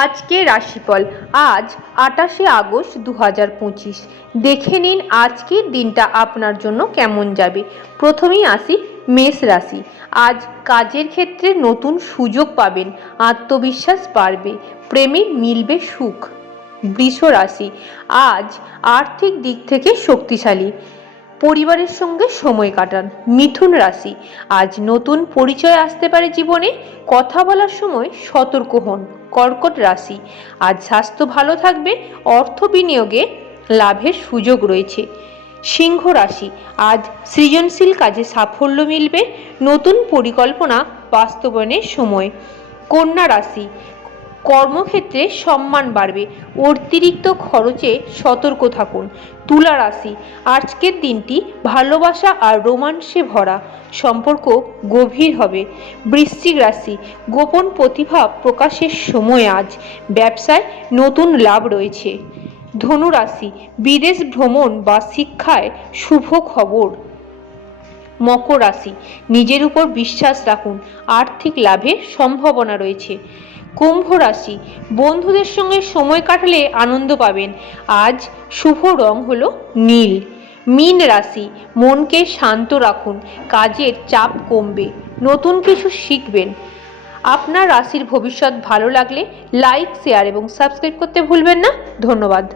আজকে রাশিফল আজ 28শে আগস্ট 2025। দেখে নিন আজকের দিনটা আপনার জন্য কেমন যাবে। প্রথমেই আসি মেষ রাশি। আজ কাজের ক্ষেত্রে নতুন সুযোগ পাবেন, আত্মবিশ্বাস বাড়বে, প্রেমে মিলবে সুখ। বৃষ রাশি, আজ আর্থিক দিক থেকে শক্তিশালী, পরিবারের সঙ্গে সময় কাটান। মিথুন রাশি, আজ নতুন পরিচয় আসতে পারে জীবনে, কথা বলার সময় সতর্ক হন। কর্কট রাশি, আজ স্বাস্থ্য ভালো থাকবে, অর্থ বিনিয়োগে লাভের সুযোগ রয়েছে। সিংহ রাশি, আজ সৃজনশীল কাজে সাফল্য মিলবে, নতুন পরিকল্পনা বাস্তবায়নের সময়। কন্যা রাশি, কর্মক্ষেত্রে সম্মান বাড়বে, অতিরিক্ত খরচে সতর্ক থাকুন। তুলা রাশি, আজকের দিনটি ভালোবাসা আর রোমান্সে ভরা, সম্পর্ক গভীর হবে। বৃশ্চিক রাশি, গোপন প্রতিভা প্রকাশের সময় আজ, ব্যবসায় নতুন লাভ রয়েছে। ধনু রাশি, বিদেশ ভ্রমণ বা শিক্ষায় শুভ খবর। মকর রাশি, নিজের উপর বিশ্বাস রাখুন, আর্থিক লাভের সম্ভাবনা রয়েছে। কুম্ভ রাশি, বন্ধুদের সঙ্গে সময় কাটালে আনন্দ পাবেন, আজ শুভ রং হলো নীল। মীন রাশি, মনকে শান্ত রাখুন, কাজের চাপ কমবে, নতুন কিছু শিখবেন। আপনার রাশির ভবিষ্যৎ ভালো লাগলে লাইক, শেয়ার এবং সাবস্ক্রাইব করতে ভুলবেন না। ধন্যবাদ।